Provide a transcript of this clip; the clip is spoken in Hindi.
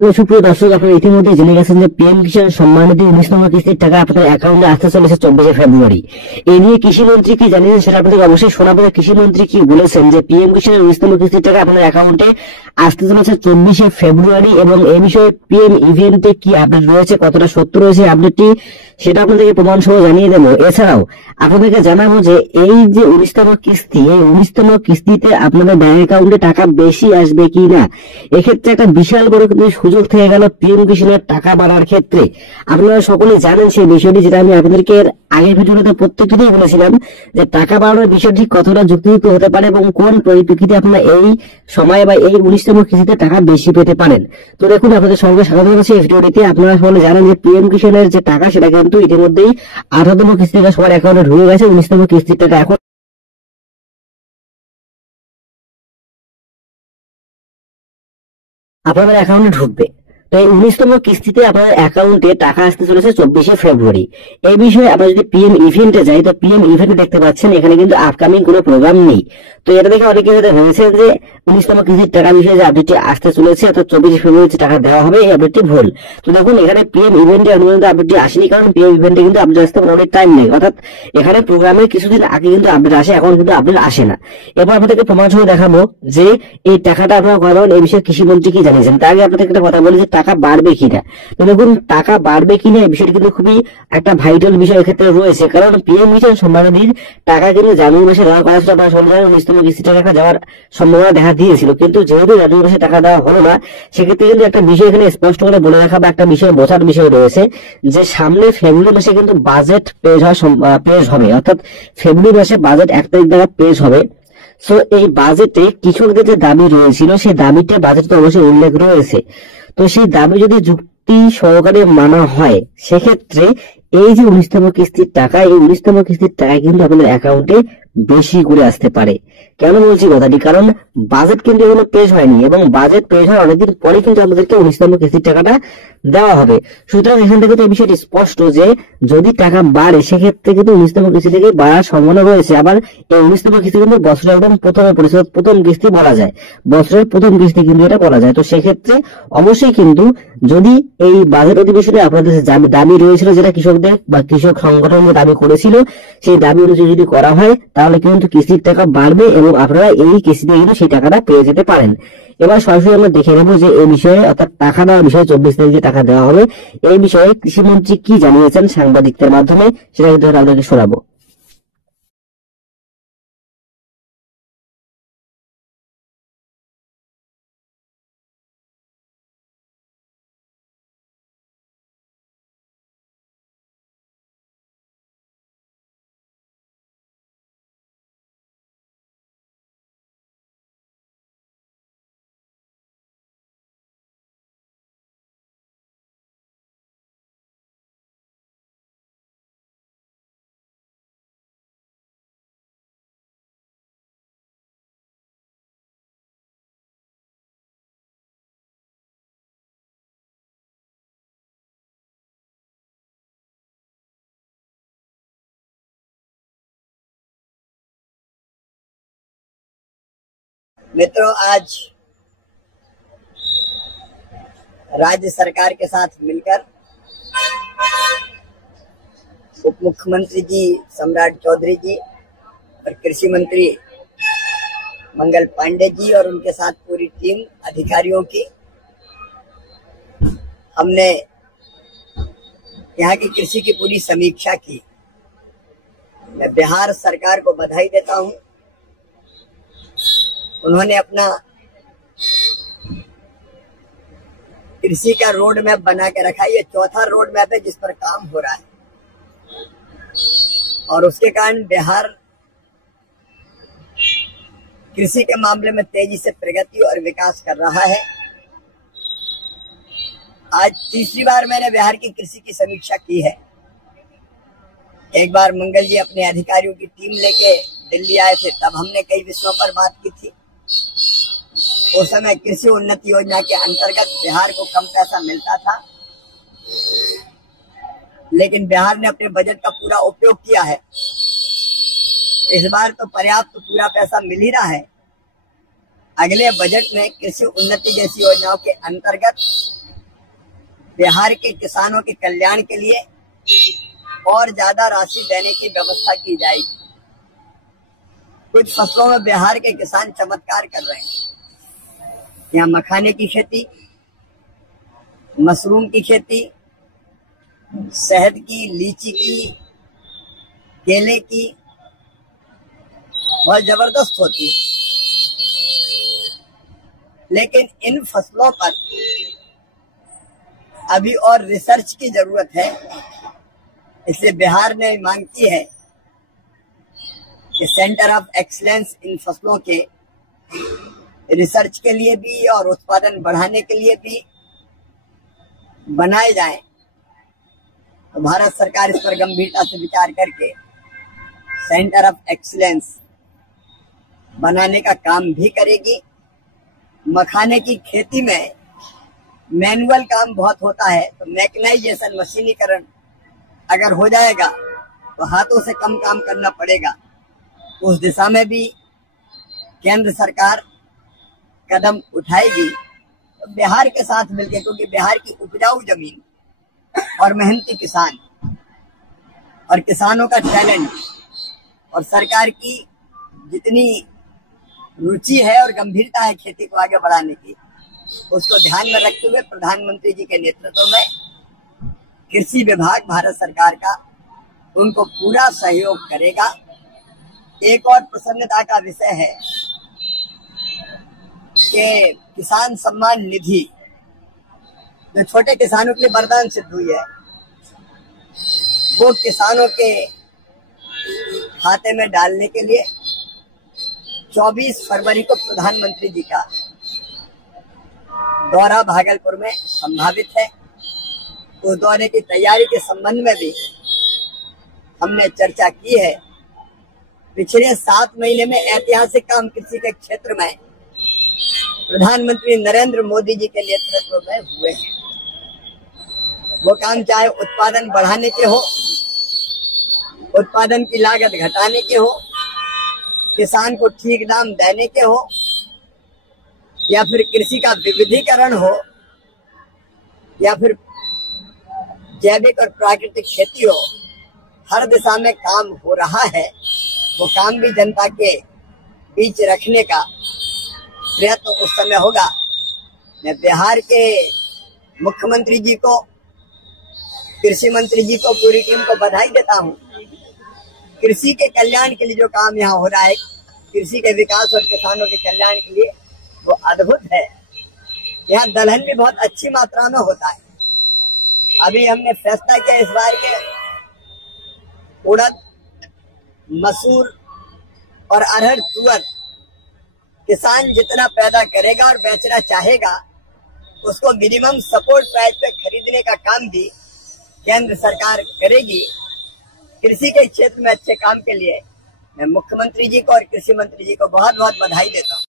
তো সুপ্রিয় দর্শক, আপনারা ইতিমধ্যে জেনে গেছেন যে পিএম কিষাণ সম্মান নিধি 19তম কিস্তির টাকা আপনাদের অ্যাকাউন্টে আসতে চলেছে 24শে ফেব্রুয়ারি। এই নিয়ে কৃষিমন্ত্রী কি জানিয়েছেন সেটা আপনাদের অবশ্যই শোনাবো। কৃষিমন্ত্রী কি বলেছেন যে পিএম কিষাণের 19তম কিস্তির টাকা আপনাদের অ্যাকাউন্টে আসতে চলেছে 24শে ফেব্রুয়ারি, এবং এই বিষয়ে পিএম ইভেন্টে কি আপডেট রয়েছে, কতটা সত্য রয়েছে আপডেটটি, সেটা আপনাদেরকে প্রমাণ সহ জানিয়ে দেবো। এছাড়াও আপনাদেরকে জানাবো যে এই যে 19তম কিস্তি, এই 19তম কিস্তিতে আপনাদের ব্যাংক অ্যাকাউন্টে টাকা বেশি আসবে কি না। এক্ষেত্রে একটা বিশাল বড় কিন্তু সুযোগ থেকে গেল পিএম কিষাণের টাকা বাড়ার ক্ষেত্রে। আপনারা সকলে জানেন সেই বিষয়টি, যেটা আমি আপনাদেরকে আগের ভিডিওতে প্রত্যেকটিতেই বলেছিলাম যে টাকা বাড়ানোর বিষয়টি কতটা যুক্তিযুক্ত হতে পারে এবং কোন পরিপ্রেক্ষিতে আপনারা এই সময় বা এই 19তম কিস্তিতে টাকা বেশি পেতে পারেন। তো দেখুন, আপনাদের সঙ্গে স্বাগত জানাচ্ছি এই ভিডিওটিতে। আপনারা সকলে জানেন যে পিএম কিষাণের যে টাকা সেটা কিন্তু ইতিমধ্যেই 18তম কিস্তিটা সবার অ্যাকাউন্টে ঢুকে গেছে। 19তম কিস্তির টাকা এখন আপনাদের অ্যাকাউন্টে ঢুকবে। তো এই 19তম কিস্তিতে আপনার অ্যাকাউন্টে টাকা আসতে চলেছে 24শে ফেব্রুয়ারি। এই বিষয়ে আমরা যদি পিএম ইভেন্টে যাই, তো পিএম ইভেন্টে দেখতে পাচ্ছেন এখানে কিন্তু আপকামিং কোনো প্রোগ্রাম নেই। তো এটা দেখে অনেকে হয়তো ভেবেছেন যে 19তম কিস্তির টাকা বিষয়ে যে আপডেটটি আসতে চলেছে, অর্থাৎ 24শে ফেব্রুয়ারি টাকা দেওয়া হবে, এই আপডেটটি ভুল। তো দেখুন, এখানে পিএম ইভেন্টে অনুমোদিত আপডেটটি আসেনি, কারণ পিএম ইভেন্টে কিন্তু আপডেট আসতে অনেক টাইম নেই। অর্থাৎ এখানে প্রোগ্রামের কিছুদিন আগে কিন্তু আপডেট আসে, এখন কিন্তু আপডেট আসে না। এবার আপনাদেরকে প্রমাণ সহ দেখাবো যে এই টাকাটা আপনারা কখন, এই বিষয়ে কৃষিমন্ত্রী কি জানিয়েছেন। তার আগে আপনাদের একটা কথা বলি যে টাকা বাড়বে কিনা। তো দেখুন, টাকা বাড়বে কিনা এই বিষয়টি কিন্তু খুবই একটা ভাইটাল বিষয় এক্ষেত্রে রয়েছে, কারণ পিএম কিষাণ সম্মান নিধির টাকা কিন্তু জানুয়ারি মাসে দেওয়ার কথা ছিল, আপনারা সবাই জানেন 19তম কিস্তি টাকা যাওয়ার সম্ভাবনা দেখা দিয়েছিল, কিন্তু যেহেতু জানুয়ারি মাসে টাকা দেওয়া হলো না, সেক্ষেত্রে কিন্তু একটা বিষয় এখানে স্পষ্ট করে বলে রাখা বা একটা বিষয় বোঝার বিষয় রয়েছে যে সামনে ফেব্রুয়ারি মাসে কিন্তু বাজেট পেশ হবে, অর্থাৎ ফেব্রুয়ারি মাসে বাজেট 1 তারিখ দ্বারা পেশ হবে। সো এই বাজেটে কৃষকদের যে দাবি রয়েছিল সেই দাবিটা বাজেটে অবশ্যই উল্লেখ রয়েছে। তো সেই দাবি যদি যুক্তি সহকারে মানা হয়, সেক্ষেত্রে এই যে 19তম কিস্তির টাকা, এই 19তম কিস্তির টাকা কিন্তু আপনাদের অ্যাকাউন্টে বেশি করে আসতে পারে। কেন বলছি কথাটি, কারণ বাজেট কিন্তু এখনো পেশ হয়নি, এবং বাজেট পেশ হওয়ার অনেকদিন পরে কিন্তু আমাদেরকে 19তম কিস্তির টাকাটা দেওয়া হবে। সুতরাং এখান থেকে তো এই বিষয়টি স্পষ্ট যে যদি টাকা বাড়ে, সেক্ষেত্রে কিন্তু 19তম কিস্তি থেকে বাড়ার সম্ভাবনা রয়েছে। আবার এই 19তম কিস্তি কিন্তু বছরের একদম প্রথম কিস্তি বলা যায়, বছরের প্রথম কিস্তি কিন্তু এটা বলা যায়। তো সেক্ষেত্রে অবশ্যই কিন্তু যদি এই বাজেট অধিবেশনে আপনাদের দাবি রয়েছিল, যেটা কৃষকদের বা কৃষক সংগঠন দাবি করেছিল, সেই দাবি অনুযায়ী যদি করা হয়, তাহলে কিন্তু কিস্তির টাকা বাড়বে এবং আপনারা এই কিস্তিতে কিন্তু সেই টাকাটা পেয়ে যেতে পারেন। এবার সরাসরি আমরা দেখে নেবো যে এই বিষয়ে, অর্থাৎ টাকা দেওয়ার বিষয়ে 24 তারিখে টাকা দেওয়া হবে, এই বিষয়ে কৃষিমন্ত্রী কি জানিয়েছেন সাংবাদিকদের মাধ্যমে, সেটা কিন্তু আপনাদেরকে শোনাবো। मित्रों, आज राज्य सरकार के साथ मिलकर उप मुख्यमंत्री जी सम्राट चौधरी जी और कृषि मंत्री मंगल पांडे जी और उनके साथ पूरी टीम अधिकारियों की, हमने यहाँ की कृषि की पूरी समीक्षा की। मैं बिहार सरकार को बधाई देता हूँ। उन्होंने अपना कृषि का रोड मैप बना के रखा है। ये चौथा रोड मैप है जिस पर काम हो रहा है, और उसके कारण बिहार कृषि के मामले में तेजी से प्रगति और विकास कर रहा है। आज तीसरी बार मैंने बिहार की कृषि की समीक्षा की है। एक बार मंगल जी अपने अधिकारियों की टीम लेके दिल्ली आए थे, तब हमने कई विषयों पर बात की थी। उस समय कृषि उन्नति योजना के अंतर्गत बिहार को कम पैसा मिलता था, लेकिन बिहार ने अपने बजट का पूरा उपयोग किया है। इस बार तो पर्याप्त पूरा पैसा मिल ही रहा है। अगले बजट में कृषि उन्नति जैसी योजनाओं के अंतर्गत बिहार के किसानों के कल्याण के लिए और ज्यादा राशि देने की व्यवस्था की जाएगी। कुछ फसलों में बिहार के किसान चमत्कार कर रहे हैं। यहाँ मखाने की खेती, मशरूम की खेती, शहद की, लीची की, केले की बहुत जबरदस्त होती है। लेकिन इन फसलों पर अभी और रिसर्च की जरूरत है। इसलिए बिहार ने मांग की है कि सेंटर ऑफ एक्सीलेंस इन फसलों के रिसर्च के लिए भी और उत्पादन बढ़ाने के लिए भी बनाए जाएं। तो भारत सरकार इस पर गंभीरता से विचार करके सेंटर ऑफ एक्सीलेंस बनाने का काम भी करेगी। मखाने की खेती में मैनुअल काम बहुत होता है, तो मैकेनाइजेशन, मशीनीकरण अगर हो जाएगा तो हाथों से कम काम करना पड़ेगा। उस दिशा में भी केंद्र सरकार कदम उठाएगी। तो बिहार के साथ मिलकर, क्योंकि बिहार की उपजाऊ जमीन और मेहनती किसान और किसानों का टैलेंट और सरकार की जितनी रुचि है और गंभीरता है खेती को आगे बढ़ाने की, उसको ध्यान में रखते हुए प्रधानमंत्री जी के नेतृत्व में कृषि विभाग भारत सरकार का उनको पूरा सहयोग करेगा। एक और प्रसन्नता का विषय है कि किसान सम्मान निधि जो छोटे किसानों के लिए वरदान सिद्ध हुई है, वो किसानों के खाते में डालने के लिए 24 फरवरी को प्रधानमंत्री जी का दौरा भागलपुर में संभावित है। उस दौरे की तैयारी के संबंध में भी हमने चर्चा की है। पिछले 7 महीने में ऐतिहासिक काम कृषि के क्षेत्र में प्रधानमंत्री नरेंद्र मोदी जी के नेतृत्व में हुए हैं। वो काम चाहे उत्पादन बढ़ाने के हो, उत्पादन की लागत घटाने के हो, किसान को ठीक दाम देने के हो, या फिर कृषि का विविधीकरण हो, या फिर जैविक और प्राकृतिक खेती हो, हर दिशा में काम हो रहा है। वो काम भी जनता के बीच रखने का प्रयत्न उस समय होगा। मैं बिहार के मुख्यमंत्री जी को, कृषि मंत्री जी को, पूरी टीम को बधाई देता हूँ। कृषि के कल्याण के लिए जो काम यहाँ हो रहा है, कृषि के विकास और किसानों के कल्याण के लिए, वो अद्भुत है। यहाँ दलहन भी बहुत अच्छी मात्रा में होता है। अभी हमने फैसला किया इस बार के उड़द, मसूर और अरहर, तुअर किसान जितना पैदा करेगा और बेचना चाहेगा, उसको मिनिमम सपोर्ट प्राइस पे खरीदने का काम भी केंद्र सरकार करेगी। कृषि के क्षेत्र में अच्छे काम के लिए मैं मुख्यमंत्री जी को और कृषि मंत्री जी को बहुत बहुत बधाई देता हूँ।